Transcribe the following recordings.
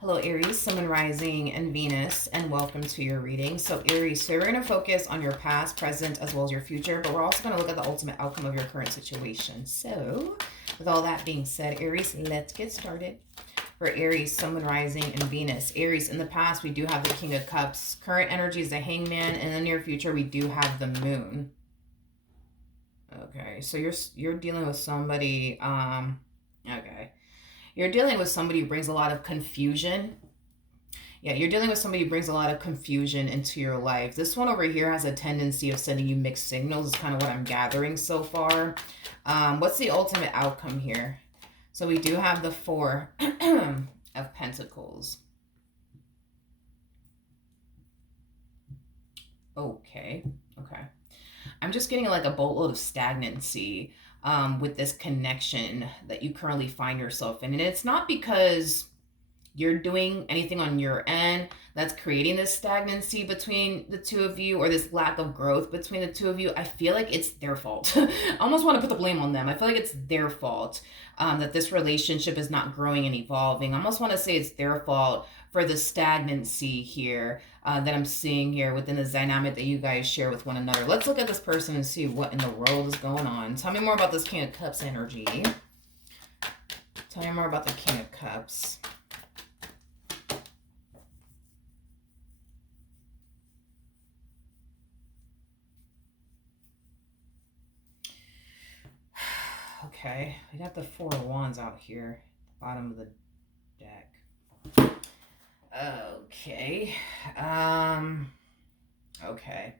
Hello, Aries, Sun, Moon, Rising, and Venus, and welcome to your reading. So, Aries, so we're going to focus on your past, present, as well as your future, but we're also going to look at the ultimate outcome of your current situation. So, with all that being said, Aries, let's get started. For Aries, Sun, Moon, Rising, and Venus. Aries, in the past, we do have the King of Cups. Current energy is the Hangman, and in the near future, we do have the Moon. Okay, so you're dealing with somebody. Okay. You're dealing with somebody who brings a lot of confusion. Yeah, you're dealing with somebody who brings a lot of confusion into your life. This one over here has a tendency of sending you mixed signals, is kind of what I'm gathering so far. What's the ultimate outcome here? So we do have the Four of Pentacles. Okay. I'm just getting like a boatload of stagnancy with this connection that you currently find yourself in. And it's not because you're doing anything on your end that's creating this stagnancy between the two of you, or this lack of growth between the two of you. I feel like it's their fault. I almost want to put the blame on them. I feel like it's their fault that this relationship is not growing and evolving. I almost want to say it's their fault for the stagnancy here that I'm seeing here within the dynamic that you guys share with one another. Let's look at this person and see what in the world is going on. Tell me more about this King of Cups energy. Tell me more about the King of Cups. Okay, we got the Four of Wands out here, bottom of the deck. Okay. Okay.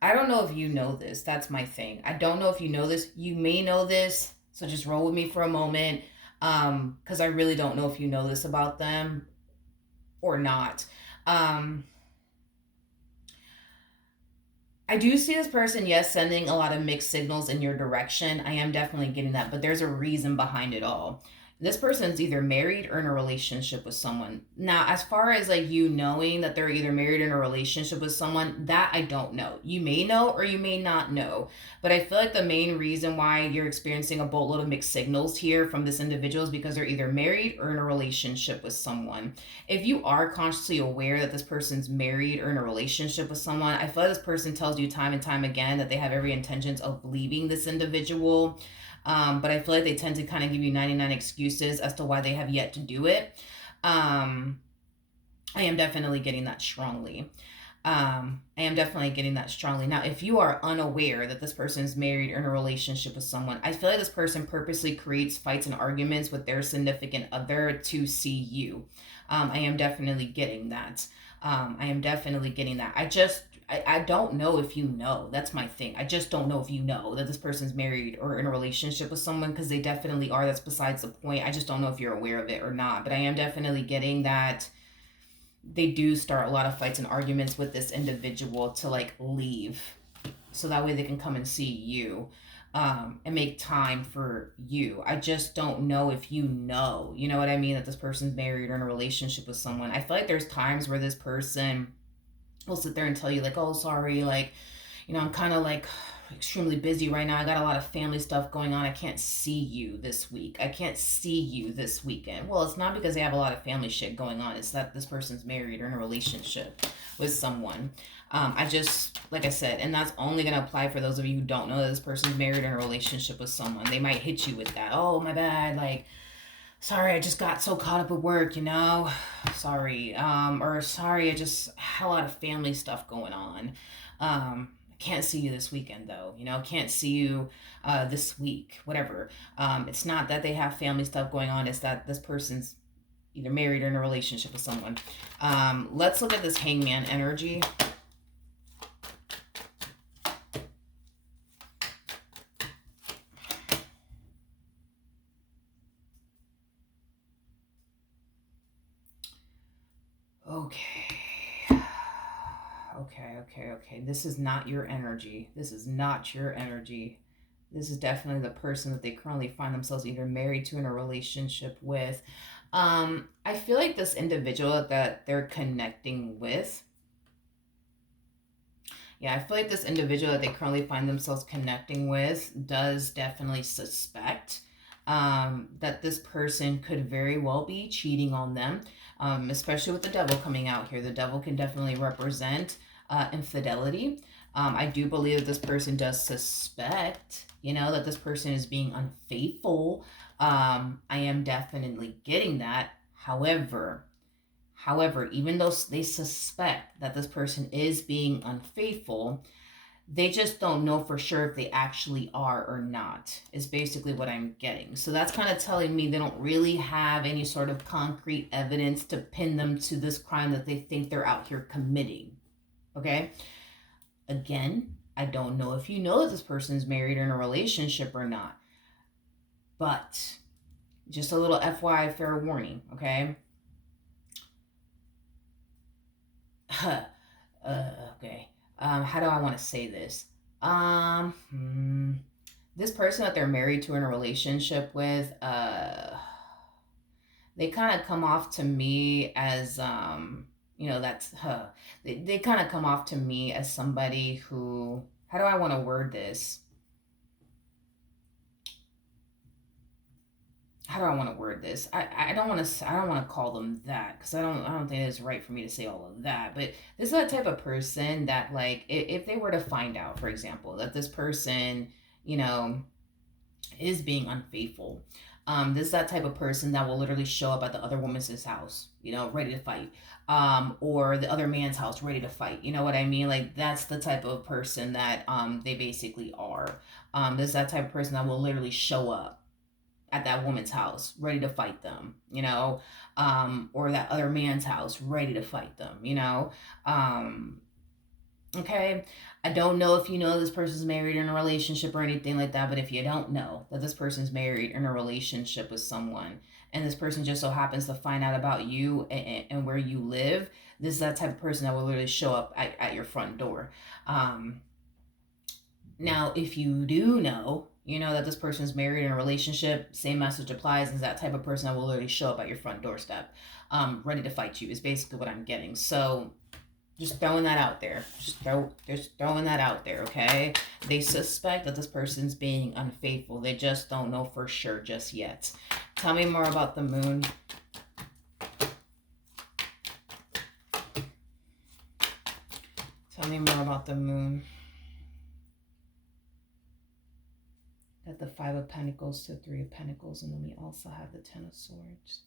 I don't know if you know this. That's my thing. I don't know if you know this. You may know this, so just roll with me for a moment. Because I really don't know if you know this about them or not. I do see this person, yes, sending a lot of mixed signals in your direction. I am definitely getting that, but there's a reason behind it all. This person's either married or in a relationship with someone. Now, as far as like you knowing that they're either married or in a relationship with someone, that I don't know. You may know or you may not know. But I feel like the main reason why you're experiencing a boatload of mixed signals here from this individual is because they're either married or in a relationship with someone. If you are consciously aware that this person's married or in a relationship with someone, I feel like this person tells you time and time again that they have every intentions of leaving this individual. But I feel like they tend to kind of give you 99 excuses as to why they have yet to do it. I am definitely getting that strongly. I am definitely getting that strongly. Now, if you are unaware that this person is married or in a relationship with someone, I feel like this person purposely creates fights and arguments with their significant other to see you. I am definitely getting that. I am definitely getting that. I don't know if you know. That's my thing. I just don't know if you know that this person's married or in a relationship with someone, because they definitely are. That's besides the point. I just don't know if you're aware of it or not. But I am definitely getting that they do start a lot of fights and arguments with this individual to like leave, so that way they can come and see you and make time for you. I just don't know if you know what I mean, that this person's married or in a relationship with someone. I feel like there's times where this person will sit there and tell you like, oh, sorry, like, I'm kind of like extremely busy right now. I got a lot of family stuff going on. I can't see you this week. I can't see you this weekend. Well, it's not because they have a lot of family shit going on. It's that this person's married or in a relationship with someone. I just, like I said, and that's only going to apply for those of you who don't know that this person's married or in a relationship with someone. They might hit you with that. Oh, my bad. Like, sorry, I just got so caught up with work, sorry. Or sorry, I just had a lot of family stuff going on. I can't see you this weekend though, can't see you this week, whatever. It's not that they have family stuff going on, it's that this person's either married or in a relationship with someone. Let's look at this Hangman energy. Okay. This is not your energy. This is definitely the person that they currently find themselves either married to, in a relationship with. I feel like this individual that they're connecting with, I feel like this individual that they currently find themselves connecting with does definitely suspect that this person could very well be cheating on them, especially with the devil coming out here. The devil can definitely represent infidelity. I do believe that this person does suspect, that this person is being unfaithful. I am definitely getting that. However, even though they suspect that this person is being unfaithful, they just don't know for sure if they actually are or not, is basically what I'm getting. So that's kind of telling me they don't really have any sort of concrete evidence to pin them to this crime that they think they're out here committing. Okay? Again, I don't know if you know that this person is married or in a relationship or not, but just a little FYI, fair warning, okay? Okay. How do I want to say this? Um, hmm, this person that they're married to in a relationship with, they kind of come off to me as, that's they kind of come off to me as somebody who, how do I want to word this? How do I want to word this? I don't want to call them that, because I don't think it's right for me to say all of that. But this is that type of person that, like, if they were to find out, for example, that this person, you know, is being unfaithful. This is that type of person that will literally show up at the other woman's house, ready to fight, or the other man's house, ready to fight. You know what I mean? Like, that's the type of person that they basically are. This is that type of person that will literally show up at that woman's house, ready to fight them, or that other man's house, ready to fight them, Um, okay. I don't know if you know this person's married in a relationship or anything like that, but if you don't know that this person's married in a relationship with someone, and this person just so happens to find out about you and where you live, this is that type of person that will literally show up at your front door. Um, Now, if you do know, that this person's married in a relationship, same message applies, is that type of person that will literally show up at your front doorstep, ready to fight you, is basically what I'm getting. So just throwing that out there. Just throwing that out there, okay? They suspect that this person's being unfaithful. They just don't know for sure just yet. Tell me more about the moon. Tell me more about the moon. Got the Five of Pentacles to Three of Pentacles, and then we also have the Ten of Swords.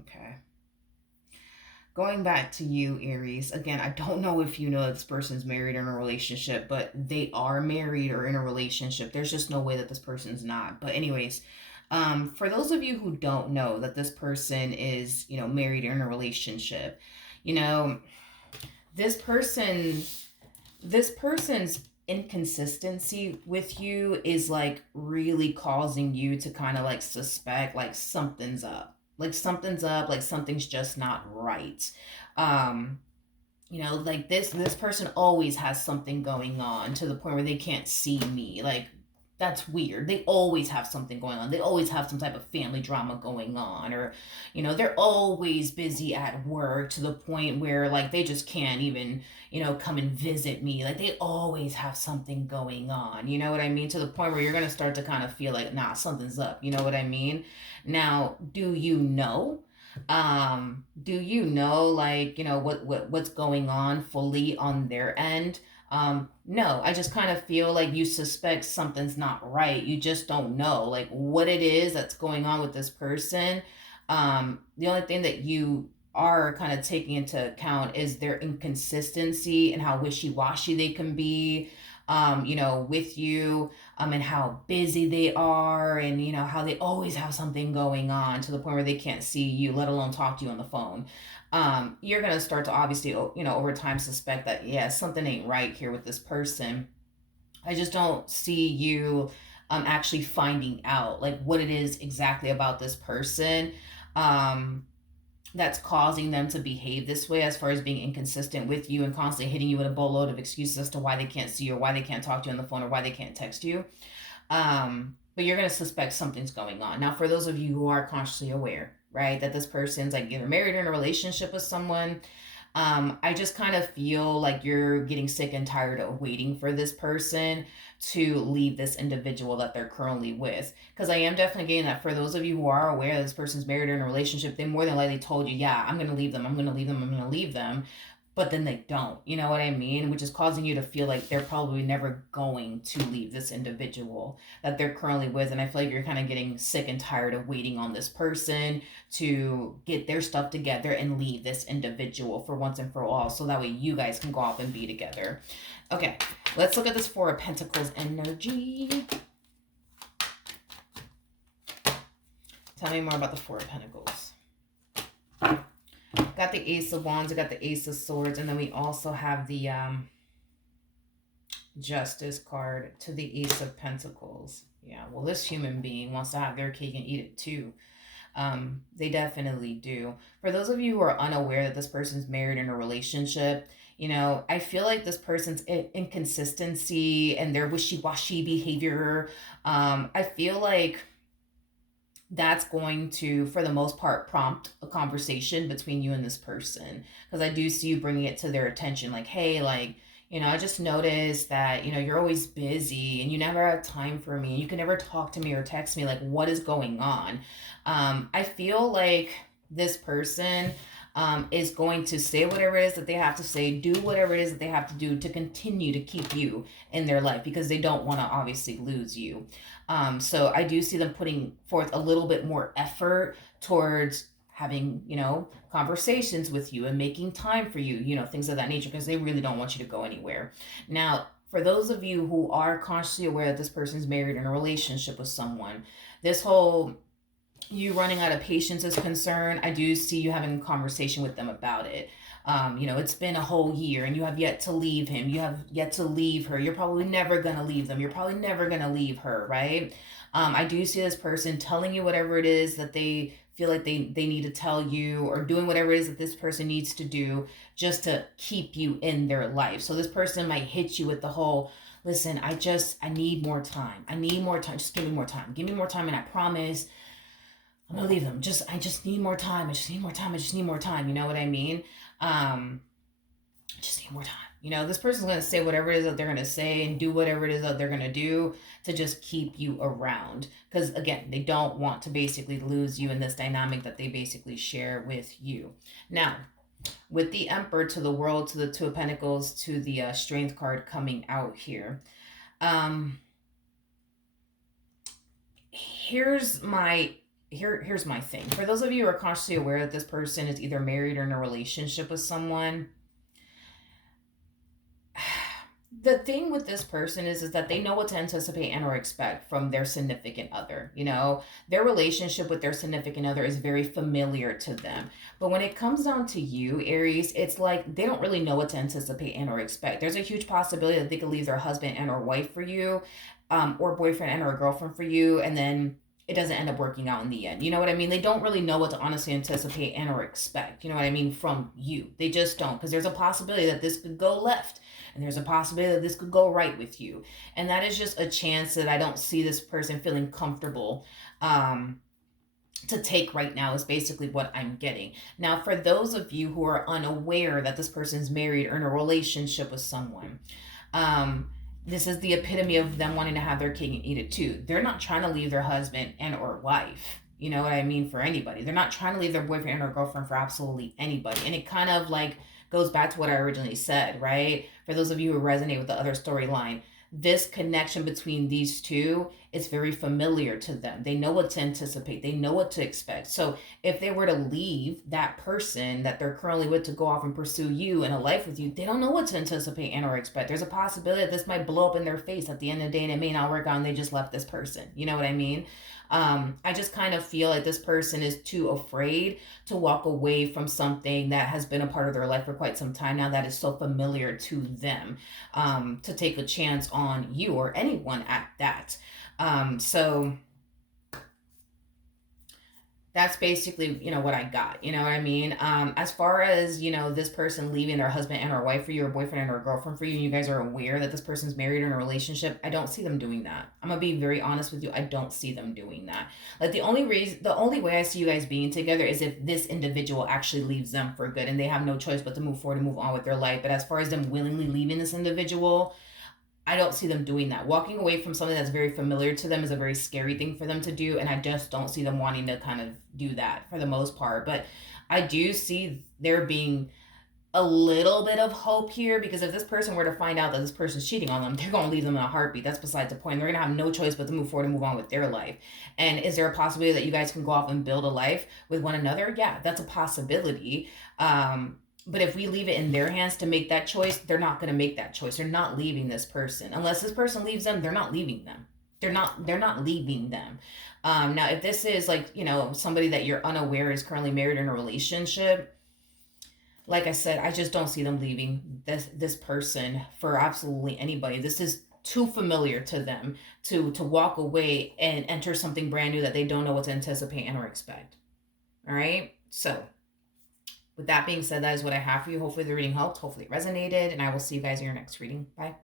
Okay. Going back to you, Aries, again, I don't know if you know this person's married or in a relationship, but they are married or in a relationship. There's just no way that this person's not. But, anyways, for those of you who don't know that this person is, married or in a relationship, you know, this person this person's inconsistency with you is like really causing you to kind of like suspect like something's up. Like something's up, like something's just not right. Um like this person always has something going on to the point where they can't see me. Like, that's weird. They always have something going on. They always have some type of family drama going on, or they're always busy at work to the point where like they just can't even come and visit me. Like, they always have something going on, you know what I mean, to the point where you're going to start to kind of feel like, nah, something's up, you know what I mean. Now, do you know like what's going on fully on their end? No, I just kind of feel like you suspect something's not right. You just don't know like what it is that's going on with this person. The only thing that you are kind of taking into account is their inconsistency and how wishy-washy they can be, with you, and how busy they are, and how they always have something going on to the point where they can't see you, let alone talk to you on the phone. You're gonna start to obviously, over time suspect that, yeah, something ain't right here with this person. I just don't see you actually finding out like what it is exactly about this person um that's causing them to behave this way, as far as being inconsistent with you and constantly hitting you with a boatload of excuses as to why they can't see you, or why they can't talk to you on the phone, or why they can't text you. But you're going to suspect something's going on. Now, for those of you who are consciously aware, right, that this person's like either married or in a relationship with someone, I just kind of feel like you're getting sick and tired of waiting for this person to leave this individual that they're currently with. Because I am definitely getting that for those of you who are aware that this person's married or in a relationship, they more than likely told you, yeah, I'm going to leave them, I'm going to leave them, I'm going to leave them, but then they don't. You know what I mean? Which is causing you to feel like they're probably never going to leave this individual that they're currently with. And I feel like you're kind of getting sick and tired of waiting on this person to get their stuff together and leave this individual for once and for all. So that way you guys can go off and be together. Okay, let's look at this Four of Pentacles energy. Tell me more about the Four of Pentacles. Got the Ace of Wands, I got the Ace of Swords, and then we also have the Justice card to the Ace of Pentacles. Yeah, well, this human being wants to have their cake and eat it too. They definitely do. For those of you who are unaware that this person's married in a relationship, you know, I feel like this person's inconsistency and their wishy-washy behavior, I feel like that's going to, for the most part, prompt a conversation between you and this person. Because I do see you bringing it to their attention, like, hey, like, you know, I just noticed that, you know, you're always busy and you never have time for me. You can never talk to me or text me. Like, what is going on? I feel like this person is going to say whatever it is that they have to say, do whatever it is that they have to do to continue to keep you in their life because they don't want to obviously lose you. So I do see them putting forth a little bit more effort towards having, you know, conversations with you and making time for you, you know, things of that nature, because they really don't want you to go anywhere. Now, for those of you who are consciously aware that this person's married in a relationship with someone, this whole you running out of patience is concerned, I do see you having a conversation with them about it. You know, it's been a whole year and you have yet to leave him. You have yet to leave her. You're probably never going to leave them. You're probably never going to leave her, right? I do see this person telling you whatever it is that they feel like they need to tell you, or doing whatever it is that this person needs to do just to keep you in their life. So this person might hit you with the whole, listen, I need more time. I need more time. Just give me more time. Give me more time and I promise I'm gonna leave them. I just need more time. I just need more time. I just need more time. You know what I mean? I just need more time. You know, this person's gonna say whatever it is that they're gonna say and do whatever it is that they're gonna do to just keep you around. Because again, they don't want to basically lose you in this dynamic that they basically share with you. Now, with the Emperor to the World, to the Two of Pentacles, to the Strength card coming out here. Um, here's my here's my thing. For those of you who are consciously aware that this person is either married or in a relationship with someone, the thing with this person is that they know what to anticipate and or expect from their significant other. You know, their relationship with their significant other is very familiar to them. But when it comes down to you, Aries, it's like they don't really know what to anticipate and or expect. There's a huge possibility that they could leave their husband and or wife for you, or boyfriend and or girlfriend for you, and then it doesn't end up working out in the end. You know what I mean? They don't really know what to honestly anticipate and or expect. You know what I mean? From you. They just don't, because there's a possibility that this could go left and there's a possibility that this could go right with you. And that is just a chance that I don't see this person feeling comfortable to take right now, is basically what I'm getting. Now, for those of you who are unaware that this person's married or in a relationship with someone, this is the epitome of them wanting to have their cake and eat it too. They're not trying to leave their husband and or wife. You know what I mean? For anybody. They're not trying to leave their boyfriend or girlfriend for absolutely anybody. And it kind of like goes back to what I originally said, right? For those of you who resonate with the other storyline, this connection between these two is very familiar to them. They know what to anticipate. They know what to expect. So if they were to leave that person that they're currently with to go off and pursue you in a life with you, they don't know what to anticipate and or expect. There's a possibility that this might blow up in their face at the end of the day and it may not work out and they just left this person. You know what I mean? I just kind of feel like this person is too afraid to walk away from something that has been a part of their life for quite some time now, that is so familiar to them, to take a chance on you or anyone at that. So That's basically, what I got. You know what I mean? As far as, this person leaving their husband and or wife for you, or boyfriend and or girlfriend for you, and you guys are aware that this person's married or in a relationship, I don't see them doing that. I'm gonna be very honest with you. I don't see them doing that. Like the only way I see you guys being together is if this individual actually leaves them for good and they have no choice but to move forward and move on with their life. But as far as them willingly leaving this individual, I don't see them doing that. Walking away from something that's very familiar to them is a very scary thing for them to do, and I just don't see them wanting to kind of do that for the most part. But I do see there being a little bit of hope here, because if this person were to find out that this person's cheating on them, they're going to leave them in a heartbeat. That's besides the point. They're going to have no choice but to move forward and move on with their life. And is there a possibility that you guys can go off and build a life with one another? Yeah, that's a possibility. But if we leave it in their hands to make that choice, they're not going to make that choice. They're not leaving this person. Unless this person leaves them, they're not leaving them. They're not leaving them. Now, if this is like, somebody that you're unaware is currently married in a relationship, like I said, I just don't see them leaving this person for absolutely anybody. This is too familiar to them to walk away and enter something brand new that they don't know what to anticipate and or expect. All right. So with that being said, that is what I have for you. Hopefully the reading helped. Hopefully it resonated, and I will see you guys in your next reading. Bye.